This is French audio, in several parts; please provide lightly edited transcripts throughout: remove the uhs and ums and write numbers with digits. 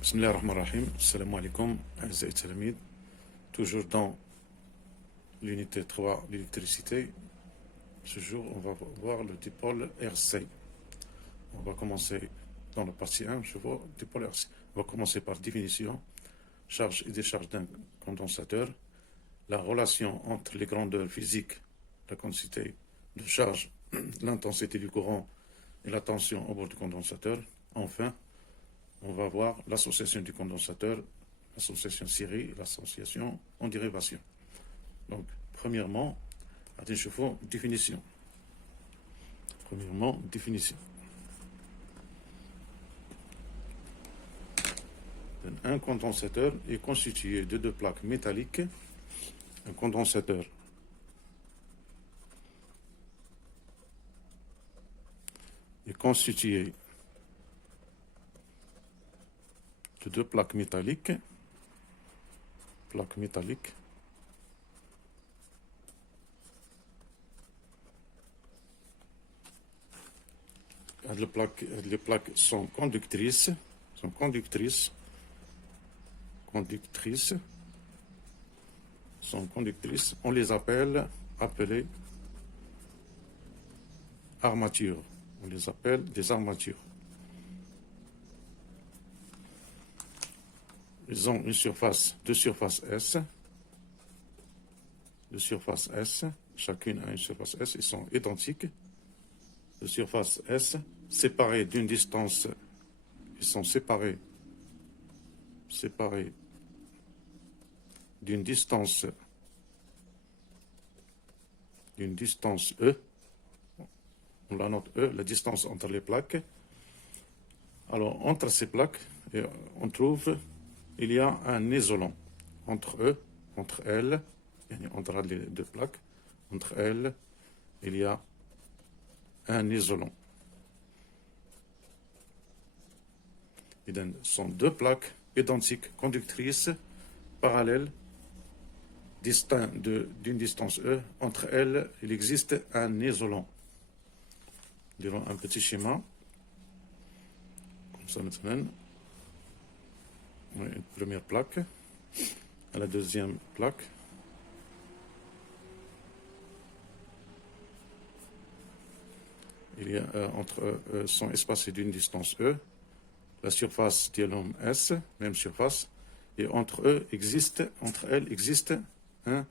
Bismillah ar-Rahman ar-Rahim. Assalamu alaikum, أعزائي التلاميذ. Toujours dans l'unité 3, l'électricité. Ce jour, on va voir le dipôle RC. On va commencer dans la partie 1, je vois le dipôle RC. On va commencer par définition, charge et décharge d'un condensateur, la relation entre les grandeurs physiques, la quantité de charge, l'intensité du courant et la tension au bord du condensateur. Enfin, on va voir l'association du condensateur, l'association série, l'association en dérivation. Donc, premièrement, définition. Premièrement, définition. Un condensateur est constitué de deux plaques métalliques. Un condensateur est constitué de deux plaques métalliques. Les plaques sont conductrices. On les appelle armatures. On les appelle des armatures. Ils ont deux surfaces S. Chacune a une surface S. Ils sont identiques. De surface S, séparées d'une distance. Ils sont séparés d'une distance E. On la note E, la distance entre les plaques. Alors, entre ces plaques, il y a un isolant entre elles, entre les deux plaques, entre elles, il y a un isolant. Ce sont deux plaques identiques, conductrices, parallèles, distinctes d'une distance E. Entre elles, il existe un isolant. Nous dirons un petit schéma, comme ça maintenant. Une première plaque, à la deuxième plaque. Il y a entre eux sont espacés d'une distance E, la surface dialome S, même surface, et entre elles existe un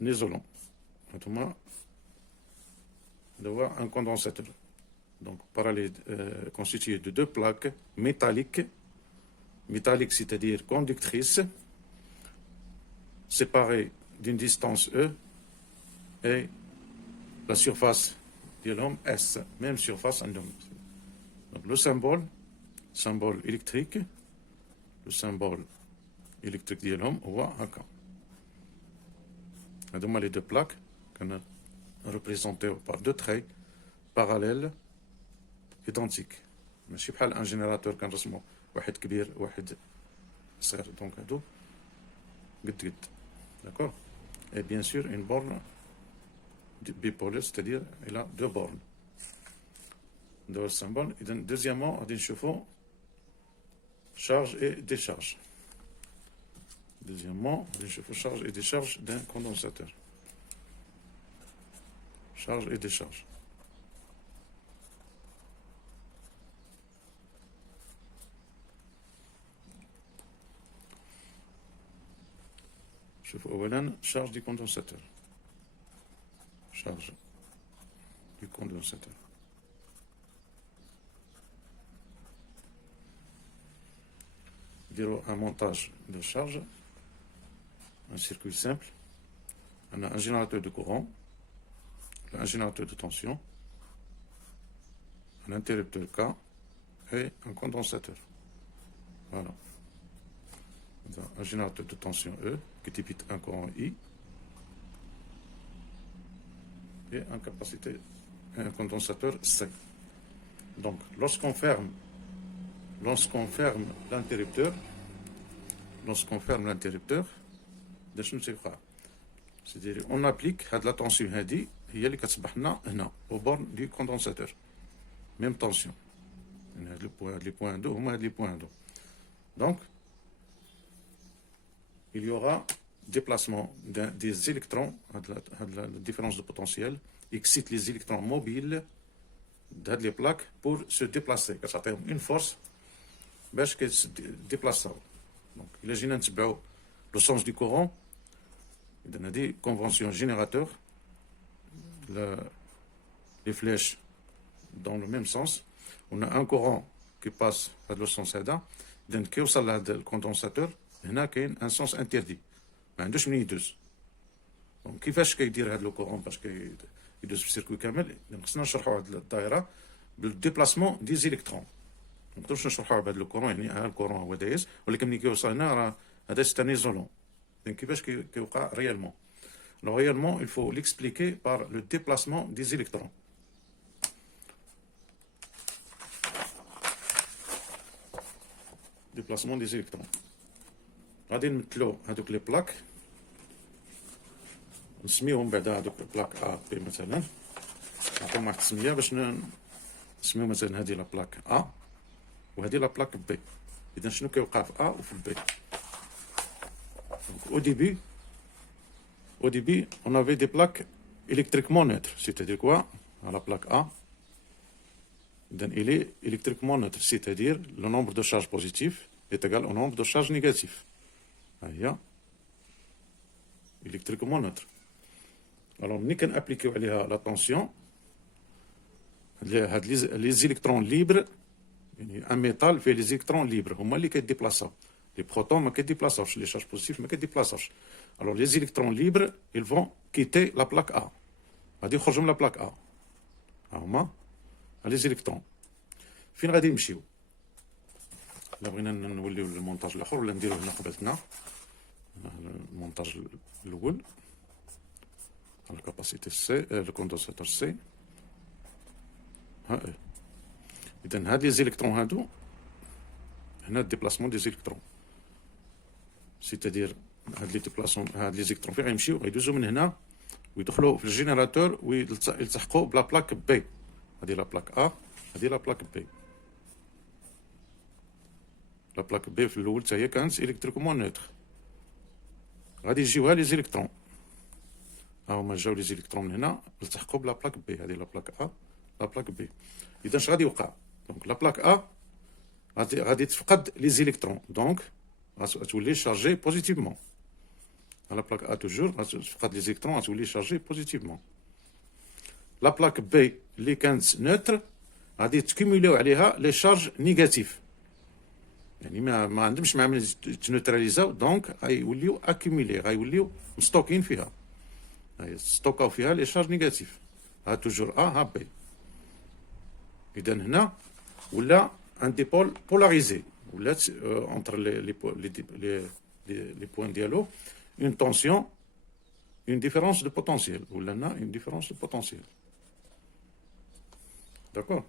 isolant. Autrement, d'avoir un condensateur. Donc, parallèle constitué de deux plaques métalliques, c'est-à-dire conductrices, séparées d'une distance E, et la surface dialome S, même surface en donc le symbole électrique, dialome, on voit un camp. Les deux plaques représentées par deux traits parallèles identiques. ماشي بحال un générateur كنرسمو واحد كبير واحد صغير donc هادو قد d'accord. Et bien sûr une borne bipolaire, c'est-à-dire il a deux bornes. Le symbole. Et deuxièmement, on a charge et décharge. Charge et décharge d'un condensateur. Charge et décharge. Charge du condensateur. Charge du condensateur. Un montage de charge, un circuit simple. On a un générateur de courant, un générateur de tension, un interrupteur K et un condensateur. Voilà. Un générateur de tension E qui typite un courant I et un condensateur C. Donc, lorsqu'on ferme l'interrupteur, c'est-à-dire on applique la tension au bord du condensateur. Même tension. Les points d'eau. Donc, il y aura déplacement des électrons, la différence de potentiel, excite les électrons mobiles de les plaques pour se déplacer. Ça a une force باش déplacer. Donc, imaginez le sens du courant. On a dit convention générateur, les flèches dans le même sens. On a un courant qui passe dans le sens هذا. Donc, كي يوصل لهذا الكوندنساتور هنا كاين un sens interdit. ما عندوش منين يدوز. دونك كيفاش كيدير هذا الكورون باش يدوز في السيركوي كامل؟ خصنا نشرحوا هذه الدائره بالديبلاسمون دي زيليكترون. ما نقدروش نشرحوها بهذا الكورون، يعني ها الكورون هو دايز، ولكن ملي كيوصل هنا راه هذا سي ان ايزولون. دونك كيفاش كيوقع ريالمون؟ لو ريالمون il faut l'expliquer par le déplacement des électrons. déplacement des électrons. غادي نمثلو هذوك لي بلاك، نسميوهم بعدا هذوك بلاك ا بي مثلا، نعطيهم واحد التسميه باش نسميو مثلا هذه لا بلاك ا وهذه لا بلاك بي. اذا شنو كيوقع في ا وفي بي؟ au début on avait des plaques électriquement neutres, c'est-à-dire quoi? La plaque A, il est électriquement neutre, c'est-à-dire le nombre de charges positives est égal au nombre de charges négatives. électriquement neutre. Alors, nous avons appliqué la tension. Les électrons libres, un métal fait les électrons libres. Huma li déplacent. Les protons ne déplacent, les charges positives ne déplacent. Alors, les électrons libres, ils vont quitter la plaque A. غادي يخرجوا من la plaque A. هما les électrons. فين غادي يمشيو؟ لا بغينا نوليو للمونتاج الاخر ولا نديروه هنا قبلتنا. المونتاج الاول على الكاباسيتي سي الكوندنساتور سي. اذا هاد لي زيليكترون هادو هنا الديبلاسمون دي زيليكترون، سيتادير هاد لي ديبلاسمون هاد لي زيليكترون فين غيمشيو؟ غيدوزو من هنا ويدخلوا في الجينيراتور ويلتحقوا بلا بلاك بي. هادي لا بلاك ا، هادي لا بلاك بي. لا بلاك بي في الاول حتى هي كانت الكتريكومون نوتر. غادي يجيوها لي زيليكترون، هما جاو لي زيليكترون من هنا التحقوا بلا بلاك بي. هذه لا بلاك ا، لا بلاك بي. اذا اش غادي يوقع؟ دونك لا بلاك ا غادي تفقد لي زيليكترون، دونك غتولي شارجي بوزيتيفمون. لا بلاك ا توجور غتفقد لي زيليكترون غتولي شارجي بوزيتيفمون. لا بلاك بي اللي كانت نوتر غادي تكيموليو عليها لي شارج نيجاتيف، يعني ما عندهمش مع من تنوتراليزاو، دونك غيوليو اكيميلي، غيوليو مستوكين فيها، ستوكاو فيها لي شارج نيجاتيف. ها توجور ا ها بي. اذا هنا ولا ان ديبول بولاريزي، ولات اونتر لي بوين ديالو اون تونسيون، اون ديفيرونس دو بوتونسييل، ولا لنا اون ديفيرونس دو بوتونسييل. داكور.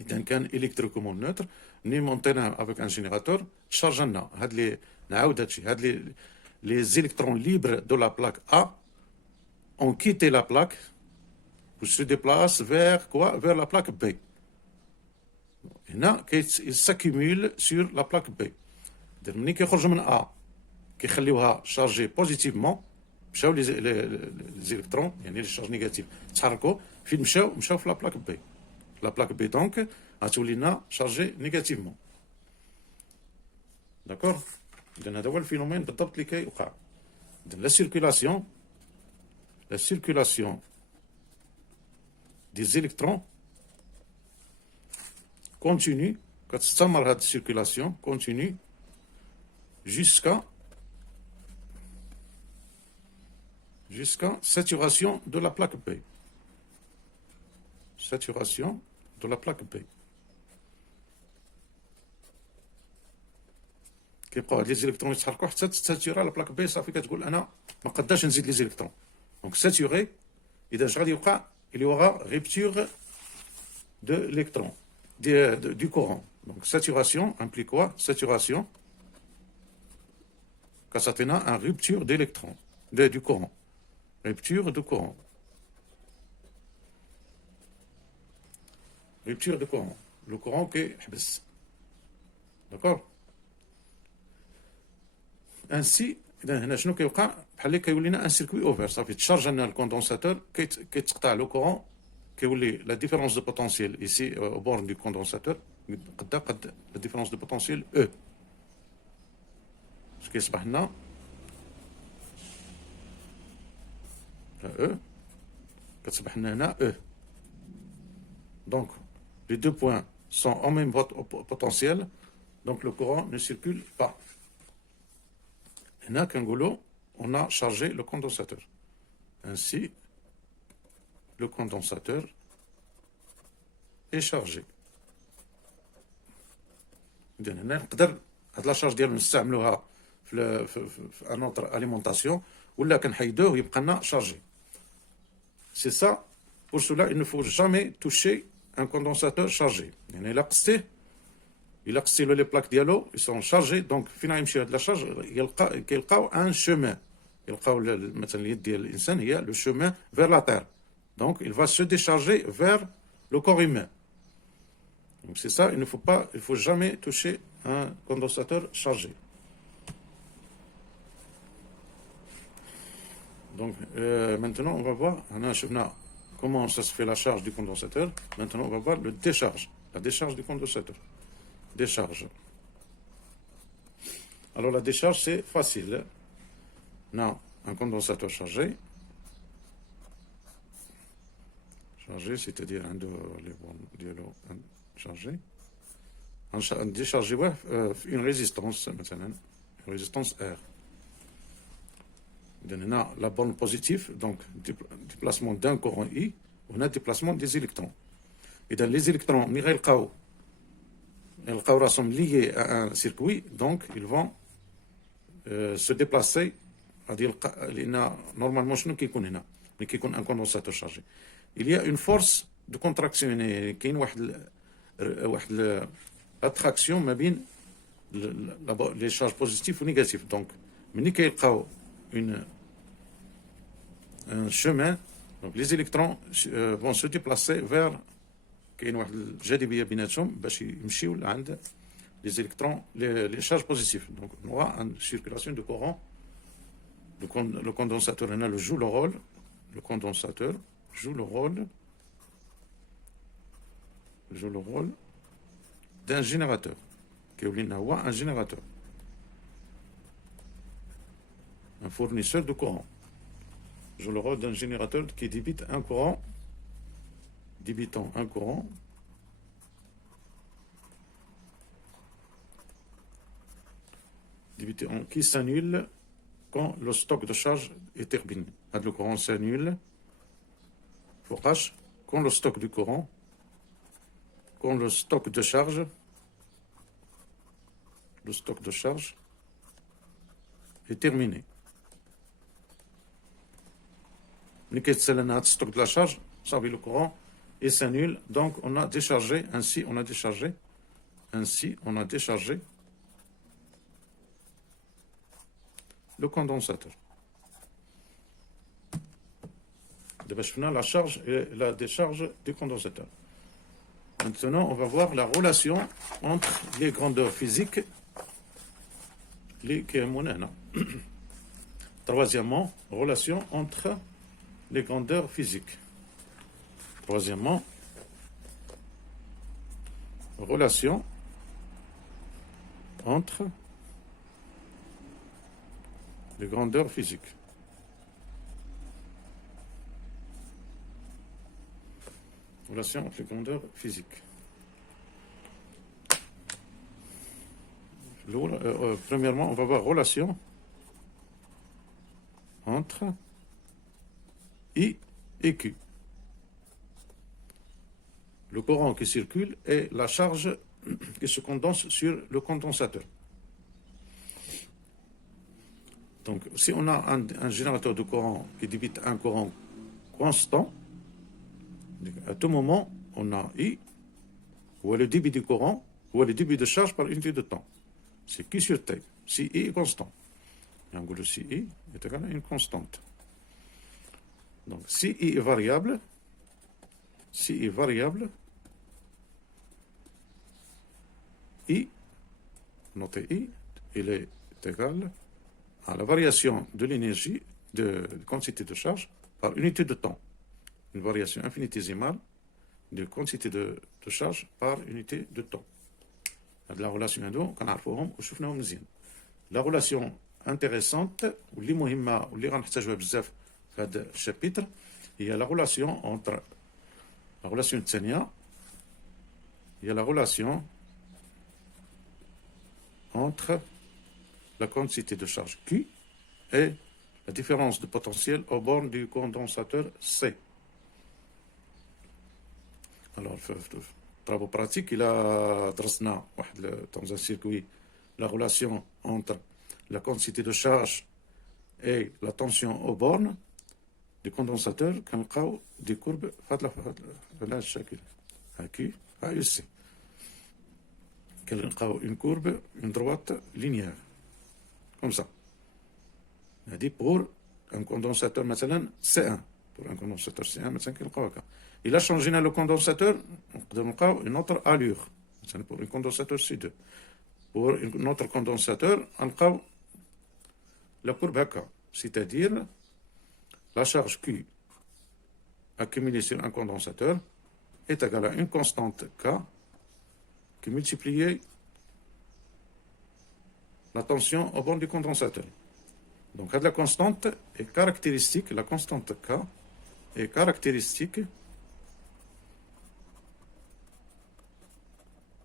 إذا كان إلكتريكومون نوتر، ملي مونطيناه افيك ان جينيراتور شارج لنا هاد لي، نعاود هادشي، هاد لي زيليكترون ليبر دو لا بلاك ا ont quitté la plaque pour se déplacer vers quoi? Vers la plaque B. هنا ils s'accumulent sur la plaque B. إذا ملي كيخرجوا من A كيخليوها شارجي بوزيتيفمون، مشاو لي زيليكترون يعني لي شارج نيجاتيف تحركوا، فين مشاو في لا بلاك B. La plaque B donc غتولي لنا شارجي نيجاتيفمون. داكور. اذا هذا هو الفينومين بالضبط اللي كيوقع. اذا لا circulation des électrons continue، كتستمر هذه السيركيلاسيون continue jusqu'à saturation de la plaque B. Saturation de la plaque B. كيبقاو هاد لي زيليكترون يتحركوا حتى تساتورا لا بلاك بي، صافي كتقول انا ما قداش نزيد لي زيليكترون. دونك ساتوري، اذا اش غادي يوقع؟ il y aura rupture de l'électron du courant. Donc saturation implique quoi? Saturation كتعطينا un rupture d'électron du courant. Rupture du courant. Rupture de courant. Le courant كيحبس. D'accord. ainsi اذا هنا شنو كيوقع بحال اللي كيولي لنا ان سيركوي اوفر صافي تشارج لنا الكوندونساتور كيتقطع لو كورون كيولي لا ديفيرونس دو بوتونسييل ايسي او بورن دو كوندونساتور قد لا ديفيرونس دو بوتونسييل او اش كيصبح لنا او كتصبح لنا هنا او دونك les deux points sont en même potentiel donc le courant ne circule pas. هنا كنقولوا on a chargé le condensateur. Ainsi, le condensateur est chargé. إذن هنا نقدر هاد لا شارج ديالو نستعملوها في ان اوتر اليمونطاسيون ولا كنحيدوه يبقى لنا شارجي. C'est ça, pour cela il ne faut jamais toucher un condensateur chargé. يعني إلا قصتي له لي بلاك ديالو يسون شارجي دونك فين غيمشي هاد لا شارج كيلقاو ان شومان يلقاو مثلا اليد ديال الانسان هي لو شومان فير لا تير دونك il va se décharger vers le corps humain. Donc c'est ça, il faut jamais toucher un condensateur chargé. Donc maintenant on va voir comment ça se fait la charge du condensateur. Maintenant on va voir la décharge du condensateur. Décharge. Alors la décharge c'est facile. On a un condensateur chargé, c'est-à-dire les bornes ديالو chargé. Déchargé une résistance مثلا une résistance R. On a la borne positive donc déplacement d'un courant I on a déplacement des électrons. Et dans les électrons ملي غيلقاو راسهم liés à un circuit donc ils vont se déplacer غادي لان نورمالمون شنو كيكون هنا ملي كيكون ان كوندونساتور شارجي il y a une force de contraction يعني كاين واحد l'attraction ما بين les charges positives ou négatives donc ملي كيلقاو un chemin donc les électrons vont se déplacer vers كاين واحد الجاذبيه بيناتهم باش يمشيو لعند les électrons les charges positives donc on aura une circulation de courant. Le condensateur joue le rôle. Le condensateur joue le rôle d'un générateur. Un générateur. Un fournisseur de courant. Joue le rôle d'un générateur qui débite un courant. Débitant un courant. Qui s'annule quand le stock de charge est terminé. Le courant s'annule quand le stock du courant, quand le stock de charge est terminé. Le stock de la charge, ça veut le courant, et s'annule. Donc on a déchargé, ainsi on a déchargé le condensateur. La charge et la décharge du condensateur. Maintenant, on va voir la relation entre les grandeurs physiques. Troisièmement, relation entre les grandeurs physiques. Troisièmement, relation entre les grandeurs physiques. Relation entre les grandeurs physiques. Premièrement, on va voir relation entre I et Q. Le courant qui circule et la charge qui se condense sur le condensateur. Donc, si on a un générateur de courant qui débite un courant constant, à tout moment, on a I, ou le débit du courant, ou le débit de charge par unité de temps. C'est Q sur T. Si I est constant. L'angle si I est égal à une constante. Donc, si I est variable, I, notez I, il est égal à la variation de l'énergie, de quantité de charge par unité de temps. Une variation infinitésimale de quantité de charge par unité de temps. هاد لا ريلاسيون هادو كنعرفوهم وشفناهم مزيان. لا ريلاسيون انتريسونت واللي مهمه واللي غنحتاجوها بزاف في هذا الشابيتر هي لا ريلاسيون اونتر لا ريلاسيون الثانيه هي لا ريلاسيون entre la quantité de charge Q et la différence de potentiel aux bornes du condensateur C. Alors, travaux pratiques, il a درسنا dans un circuit la relation entre la quantité de charge et la tension aux bornes du condensateur كنلقاو des courbes في هذا الشكل Q et C. كنلقاو une courbe, une droite linéaire comme ça. هذه pour un condensateur مثلا C1. Pour un condensateur C1 مثلا كنلقاو هكا. Il a changé le condensateur, une autre allure. C'est pour un condensateur C2. Pour un autre condensateur, on a la courbe AK, c'est-à-dire la charge Q accumulée sur un condensateur est égale à une constante K qui multiplie la tension au bord du condensateur. Donc, la constante est caractéristique, la constante K est caractéristique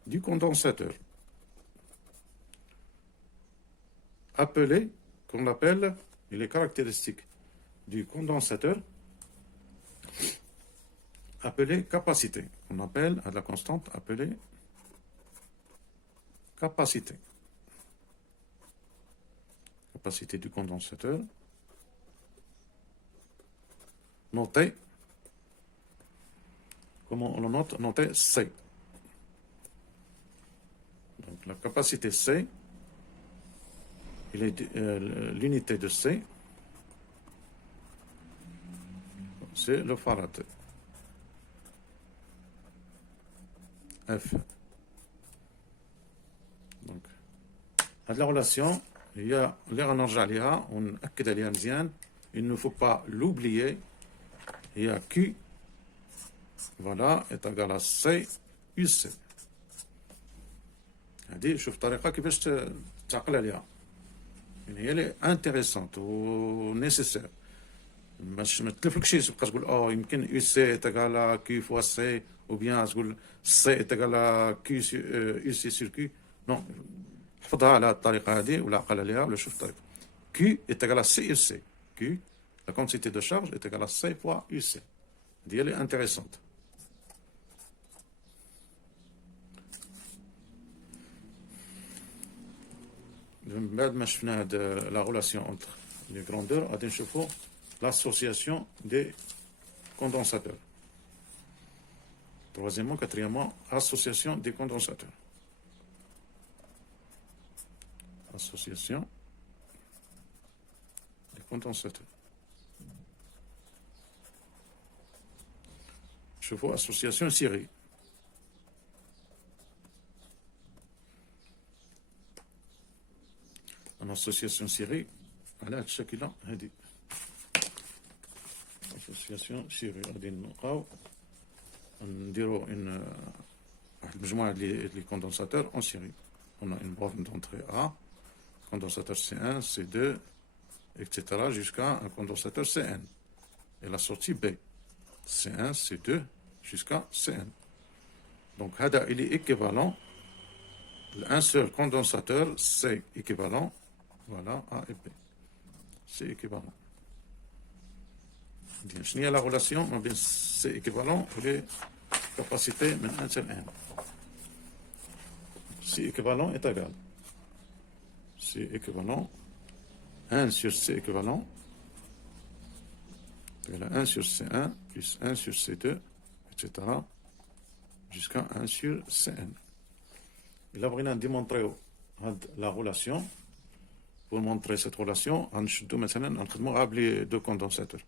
du condensateur, appelé, qu'on l'appelle, il est caractéristique du condensateur, appelé capacité. On appelle à la constante appelée capacité. Capacité du condensateur, notée, comment on le note? Notée C. Donc la capacité C, l'unité de C, c'est le farad. F. Donc, هذه la relation, il y a اللي غنرجع ليها ونأكد عليها مزيان, il ne faut pas l'oublier. Il y a Q, voilà, est égal à C, UC. هذه شوف طريقة كيفاش تعقل عليها. يعني هي اللي انتريسونت و نيسيسير. ما تلفلكش تبقى تقول يمكن يو سي تاغالا كيو فوا سي او بيان تقول سي تاغالا كيو يو سي سور كيو. نو حفظها على الطريقة هذه ولا عقل عليها ولا شوف الطريقة. كيو تاغالا سي يو سي. كيو لا كونتيتي دو شارج تاغالا سي فوا يو سي. هذه هي اللي انتريسونت. بعد ما شفنا هاد لا ريلاسيون اونتر لي غروندور غادي نشوفو l'association des condensateurs. Troisièmement, quatrièmement, association des condensateurs. Association des condensateurs. Je vois association série. En association série, على هاد الشكل هادي. association série غادي نلقاو نديرو واحد المجموعة لي كوندونساتور en série. On a une borne d'entrée A, condensateur C1, C2, etc. jusqu'à un condensateur CN. Et la sortie B, C1, C2 jusqu'à CN. Donc, هذا il est équivalent. Un seul condensateur, c'est équivalent. Voilà, A et B. C'est équivalent. شنو هي لا ريلاسيون ما بين سي ايكيفالون و لي كاباسيتي من 1 حتى ل ان. سي ايكيفالون est égal سي ايكيفالون 1 sur C équivalent égal à 1 sur C1 plus 1 sur C2 etc. jusqu'à 1 sur Cn. إلا بغينا نديمونطريو هاد لا ريلاسيون pour montrer cette relation غنشدو مثلا نخدمو غير بلي دو كوندونساتور.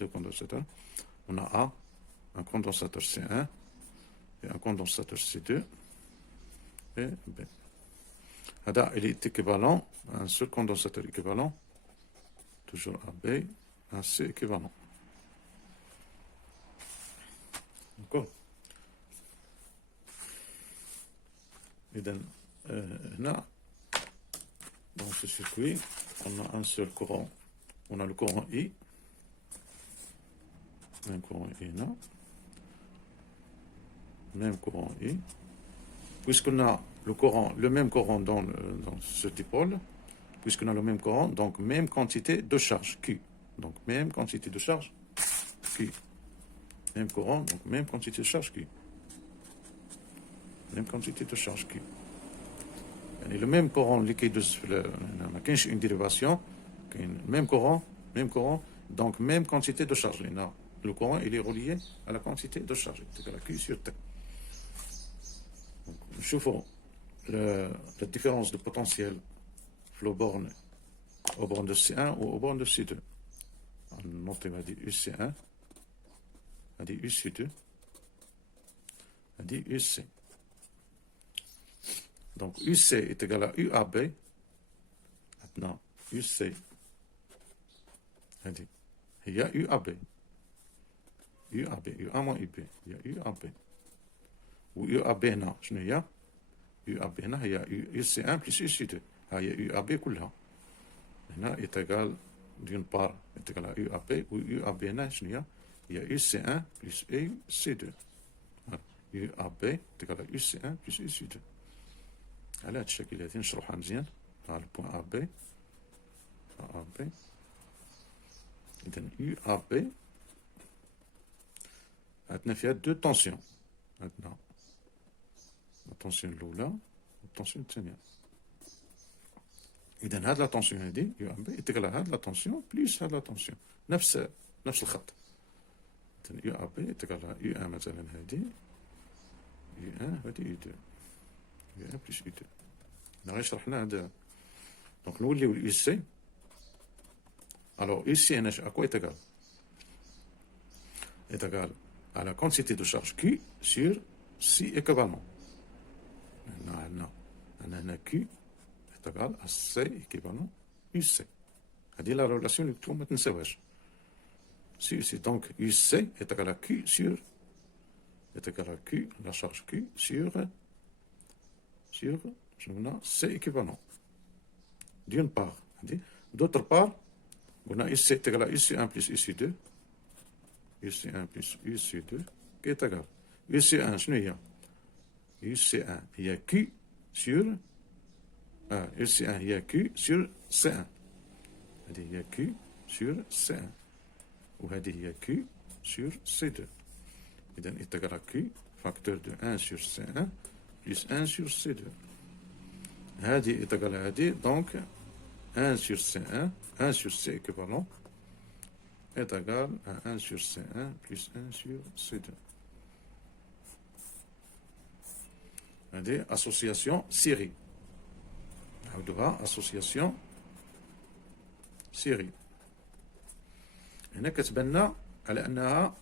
Deux condensateurs. On a A, un condensateur C1 et un condensateur C2 et B. Il est équivalent à un seul condensateur équivalent toujours AB, AC équivalent. D'accord. Et donc, là, dans ce circuit, on a un seul courant. On a le courant I. Même courant I là. Même courant I. Puisqu'on a le même courant dans ce dipôle, puisqu'on a le même courant, donc même quantité de charge Q. Donc même quantité de charge Q. Même courant, donc même quantité de charge Q. Même quantité de charge Q. Et le même courant liquide, on a une dérivation, même courant, donc même quantité de charge. Le courant il est relié à la quantité de charge, c'est la Q sur T. Donc, chauffons la différence de potentiel au borne de C1 ou au borne de C2. On note, on va dire UC1, on va dire UC2, on va dire UC. Donc UC est égal à UAB. Maintenant, UC, il y a UAB. UAB, UA moins UB. Il y a UAB. Ou UAB, non, je n'ai pas. UAB, non, il y a UC1 plus UC2. Il y a UAB, كلها. هنا est égal, d'une part, est égal à UAB, ou UAB, non, je n'ai pas. Il y a UC1 plus UC2. UAB est égal à UC1 plus UC2. على هذا الشكل هذه نشرحها مزيان على البوان ا بي اذا يو ا بي عندنا فيها دو طونسيون عندنا الطونسيون الاولى والطونسيون الثانيه اذا هاد لا طونسيون هذه يو ا بي تقرا هاد لا طونسيون بليس هاد لا طونسيون نفس الخط اذا يو ا بي تقرا يو 1 مثلا هذه يو 1 هذه يو 2 يو 1 بلس يو 2 غير شرحنا هذا دونك نوليو اليو سي alors ici à quoi est égal à la quantité de charge Q sur C équivalent. On a Q est égal à C équivalent UC. هذه la relation اللي كنتو ما تنساوهاش. Si donc UC est égal à Q sur la charge Q sur C équivalent. D'une part. D'autre part, on a UC est égal à UC1 plus UC2. UC1 plus UC2 qui est égal. UC1, je n'ai pas. UC1, il y a Q sur UC1, il y a Q sur C1. Il y a Q sur C1. Ou il y a Q sur C2. Il est égal à Q, facteur de 1 sur C1 plus 1 sur C2. هذه est égal à هذه, donc 1 sur C1, 1 sur C équivalent est égal à 1 sur C1 plus 1 sur C2. هذه association série. نعاودوها association série. هنا كتبان لنا على أنها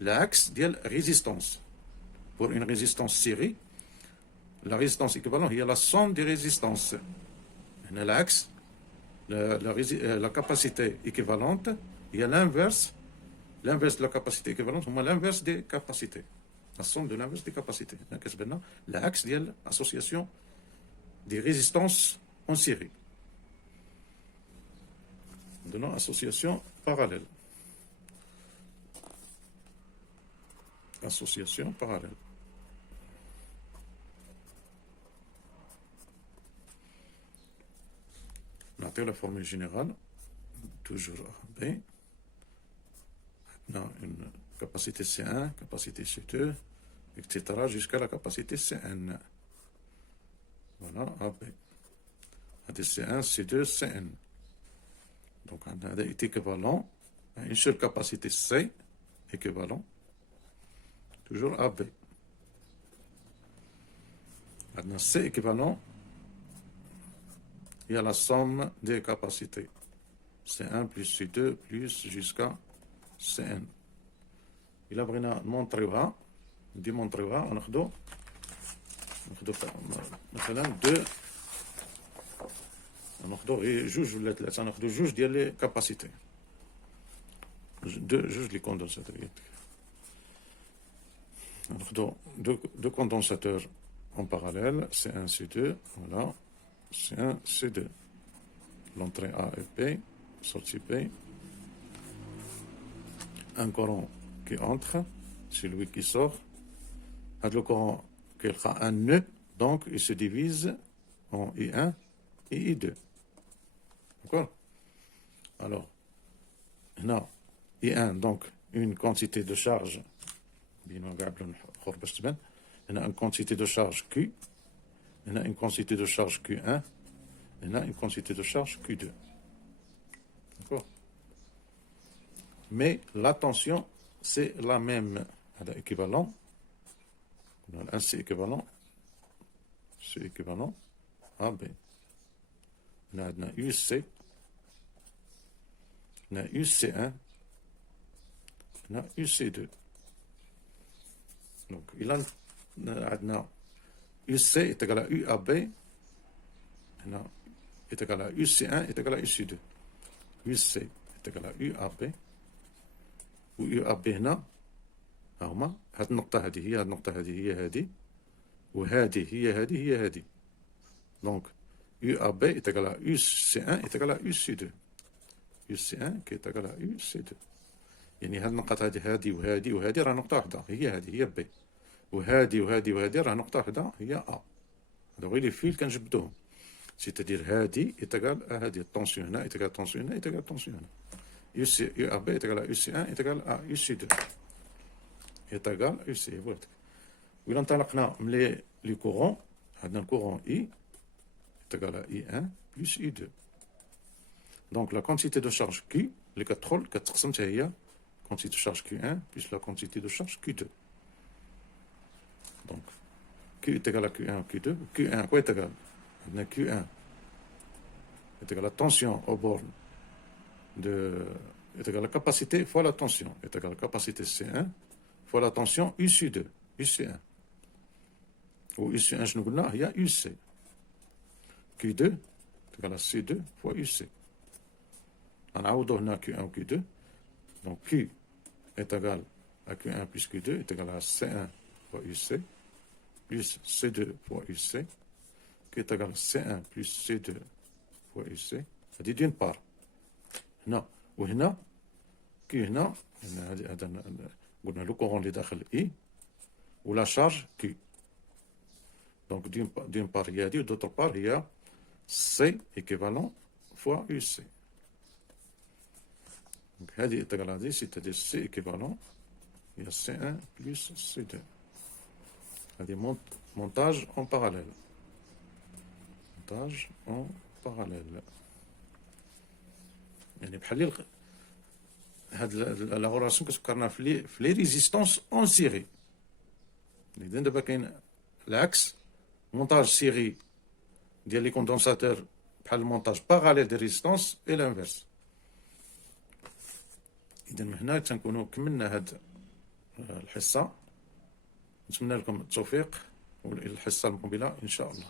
العكس ديال résistance. Pour une résistance série, la résistance équivalente هي la somme des résistances. هنا العكس la capacité équivalente هي l'inverse de la capacité équivalente هما l'inverse des capacités. La somme de l'inverse des capacités. هنا كتبان لنا العكس ديال association des résistances en série. Donnons association parallèle. Association parallèle. On a la formule générale, toujours B. Maintenant, une capacité C1, capacité C2, etc. jusqu'à la capacité Cn. Voilà, AB. C1, C2, Cn. Donc, on est équivalent à une seule capacité C, équivalent, toujours AB. Maintenant, C équivalent, il y a la somme des capacités. C1 plus C2 plus jusqu'à Cn. Il a بغينا نمونطريوها ديمونطريوها وناخدو مثلا ناخذوا غير جوج ولا ثلاثه، ناخذوا جوج ديال لي كاباسيتي، جوج لي كوندونساتور. ناخذوا دو كوندونساتور en parallèle, C1, C2, voilà, C1, C2. L'entrée A est P, sortie P. Un courant qui entre, c'est lui qui sort. Le courant qui a un nœud, donc il se divise en I1 et I2. D'accord? Alors, là, I1, donc une quantité de charge. On a une quantité de charge Q, on a une quantité de charge Q1, on a une quantité de charge Q2. D'accord? Mais la tension, c'est la même. Elle est équivalent. C'est équivalent. C'est équivalent à B. On a UC, on a UC1, on a UC2. Donc, il a عندنا UC est égal à UAB, هنا est égal à UC1 est égal à UC2. UC est égal à UAB و UAB هنا ها هما هاد النقطة هادي هي هاد النقطة هادي هي هادي وهادي هي هادي هي هادي. Donc UAB est égal à UC1 est égal à UC2. UC1 qui est égal à UC2. يعني هاد النقط هادي وهادي وهادي راه نقطة واحدة هي هادي هي B. وهادي وهادي وهادي راه نقطة واحدة هي أ. هادو غير لي فيل كنجبدوهم. سيتادير هادي إيتاكال هادي الطونسيون هنا إيتاكال الطونسيون هنا إيتاكال الطونسيون هنا. يو أ بي إيتاكال يو سي أن إيتاكال يو سي دو. إيتاكال يو سي بغيتك. وإلا انطلقنا من لي كورون عندنا الكورون إي إيتاكال إي أن بلس إي دو. دونك لا كونتيتي دو شارج كي اللي كتدخل كتقسم حتى هي كونتيتي دو شارج كي أن بلس لا كونتيتي دو شارج كي دو. Donc, Q est égal à Q1, Q2. Q1, quoi est égal? Q1 est égal à la tension aux bornes est égal à la capacité fois la tension, est égal à la capacité C1 fois la tension UC2, UC1. Ou UC1, je nous il y a UC. Q2 est égal à C2 fois UC. On a Q1 ou Q2. Donc, Q est égal à Q1 plus Q2 est égal à C1 fois UC plus C2 fois UC qui est égal à C1 plus C2 fois UC. هذه d'une part. هنا وهنا كي هنا هذا قلنا لو كورون اللي داخل اي ولا شارج كي. دونك d'une part هي هذه ودوتر بار هي C équivalent fois UC. Donc هذه تقال هذه c'est-à-dire C équivalent هي C1 plus C2. هذه montage en parallèle. Montage en parallèle. يعني بحال هاد لا غوراسيون كتفكرنا في لي ريزيستونس اون سيري. اذا دابا كاين العكس مونتاج سيري ديال لي كوندونساتور بحال المونتاج باراليل دي ريزيستونس اي لانفيرس. اذا من هنا تنكونوا كملنا هاد الحصه. نتمنى لكم التوفيق والحصه المقبله ان شاء الله.